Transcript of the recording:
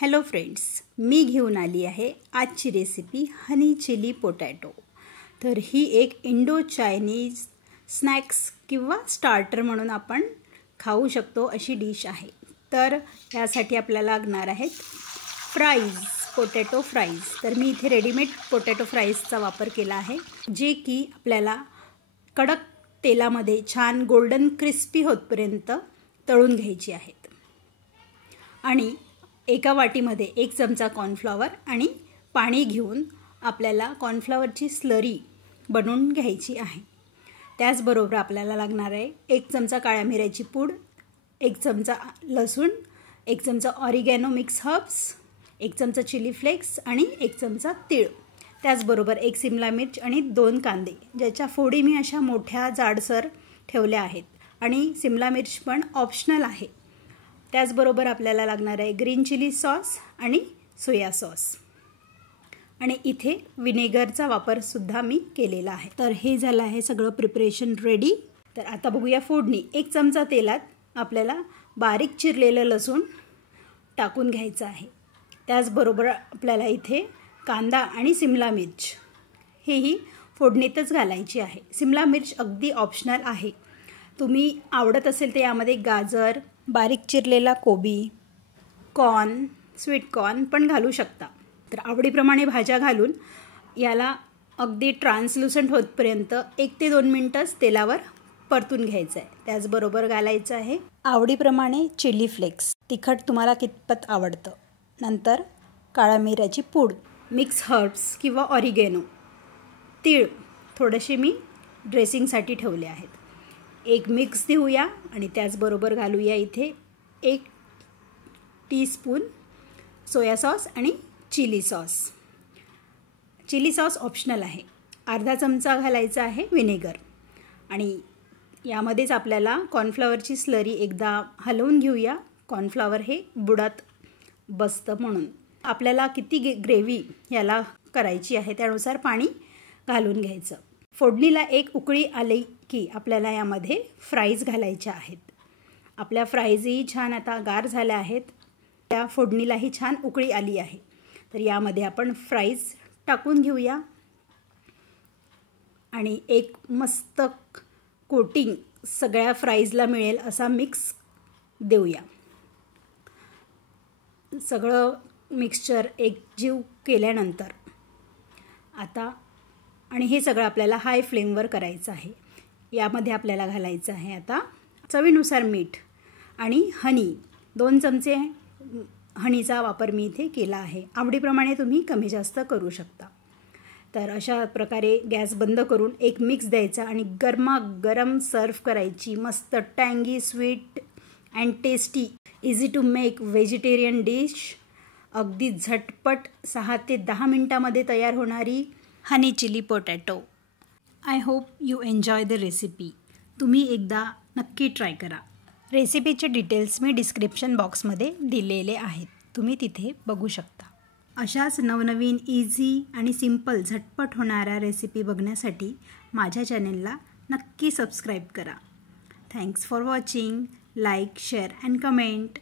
Hello friends, मी घेऊन आली आहे आजची रेसिपी हनी चिली पोटॅटो। तर ही एक इंडो चायनीज स्नॅक्स किंवा स्टार्टर म्हणून आपण खाऊ शकतो अशी डिश आहे। तर यासाठी आपल्याला लागणार आहेत फ्राईज, पोटॅटो फ्राईज। तर मी इथे रेडीमेड पोटॅटो फ्राईजचा वापर केला आहे, जे की आपल्याला कडक तेलामध्ये छान गोल्डन क्रिस्पी होतपर्यंत तळून घ्यायची आहेत। आणि एका वाटीमध्ये 1 चमचा कॉर्नफ्लॉवर आणि पाणी घेऊन आपल्याला कॉर्नफ्लॉवरची स्लरी बनवून घ्यायची आहे। त्याचबरोबर आपल्याला लागणार आहे 1 चमचा काळ्या मिऱ्याची पूड, 1 चमचा लसूण, 1 चमचा ऑरिगॅनो मिक्स हर्ब्स, 1 चमचा चिली फ्लेक्स आणि 1 चमचा तीळ। त्याचबरोबर 1 सिमला मिर्च आणि 2 कांदे, ज्याच्या फोडी मी अशा मोठ्या जाडसर ठेवल्या आहेत आणि सिमला मिर्च पण ऑप्शनल आहे। त्याचबरोबर आपल्याला लागणार आहे ग्रीन चिली सॉस आणि सोया सॉस, आणि इथे विनेगरचा वापर सुद्धा मी केलेला आहे। तर हे झालं आहे सगळं प्रिपरेशन रेडी। तर आता बघूया फोडणी। 1 चमचा तेलात आपल्याला बारीक चिरलेलं लसूण टाकून घ्यायचं आहे। त्याचबरोबर आपल्याला इथे कांदा आणि सिमला मिर्च हेही फोडणीतच घालायची आहे। सिमला मिर्च अगदी ऑप्शनल आहे, तुम्ही आवडत असेल तर यामध्ये गाजर, बारीक चिरलेला कोबी, कॉर्न, स्वीट कॉर्न पण घालू शकता। तर आवडीप्रमाणे भाज्या घालून याला अगदी ट्रान्सलुसंट होतपर्यंत 1 ते 2 मिनिटच तेलावर परतून घ्यायचं आहे। त्याचबरोबर घालायचं आहे आवडीप्रमाणे चिली फ्लेक्स, तिखट तुम्हाला कितपत आवडतं। नंतर काळ्या मिऱ्याची पूड, मिक्स हर्ब्स किंवा ऑरिगॅनो, तीळ थोडेसे मी ड्रेसिंगसाठी ठेवले आहेत। एक मिक्स देऊया आणि त्याचबरोबर घालूया इथे 1 टीस्पून सोया सॉस आणि chilli sauce. Chilli sauce optional आहे। अर्धा चमचा घालायचा आहे विनेगर, आणि यामध्येच आपल्याला कॉर्नफ्लॉवरची स्लरी एकदा हलवून घेऊया। कॉर्नफ्लॉवर हे बुडात बसतं म्हणून आपल्याला किती ग्रेव्ही याला करायची आहे त्यानुसार पाणी घालून घ्यायचं। फोडणीला 1 उकळी आली की आपल्याला यामध्ये फ्राईज घालायच्या आहेत। आपल्या फ्राईजही छान आता गार झाल्या आहेत, त्या फोडणीलाही छान उकळी आली आहे। तर यामध्ये आपण फ्राईज टाकून घेऊया आणि एक मस्त कोटिंग सगळ्या फ्राईजला मिळेल असा मिक्स देऊया। सगळं मिक्सचर एकजीव केल्यानंतर आता, आणि हे सगळं आपल्याला हाय फ्लेमवर करायचं आहे। यामध्ये आपल्याला घालायचं आहे आता चवीनुसार मीठ आणि हनी। 2 चमचे हनीचा वापर मी इथे केला आहे, आवडीप्रमाणे तुम्ही कमी जास्त करू शकता। तर अशा प्रकारे गॅस बंद करून एक मिक्स द्यायचा आणि गरमागरम सर्व करायची। मस्त टँगी, sweet and tasty, easy to make vegetarian dish, अगदी झटपट 6 ते 10 मिनिटांमध्ये तयार होणारी honey chilli potato. I hope you enjoy the recipe. तुम्ही एकदा नक्की ट्राय करा। रेसिपीचे डिटेल्स मी डिस्क्रिप्शन बॉक्समध्ये दिलेले आहेत, तुम्ही तिथे बघू शकता। अशाच नवनवीन इझी आणि सिंपल झटपट होणाऱ्या रेसिपी बघण्यासाठी माझ्या चॅनेलला नक्की सबस्क्राईब करा। Thanks for watching. Like, share and comment.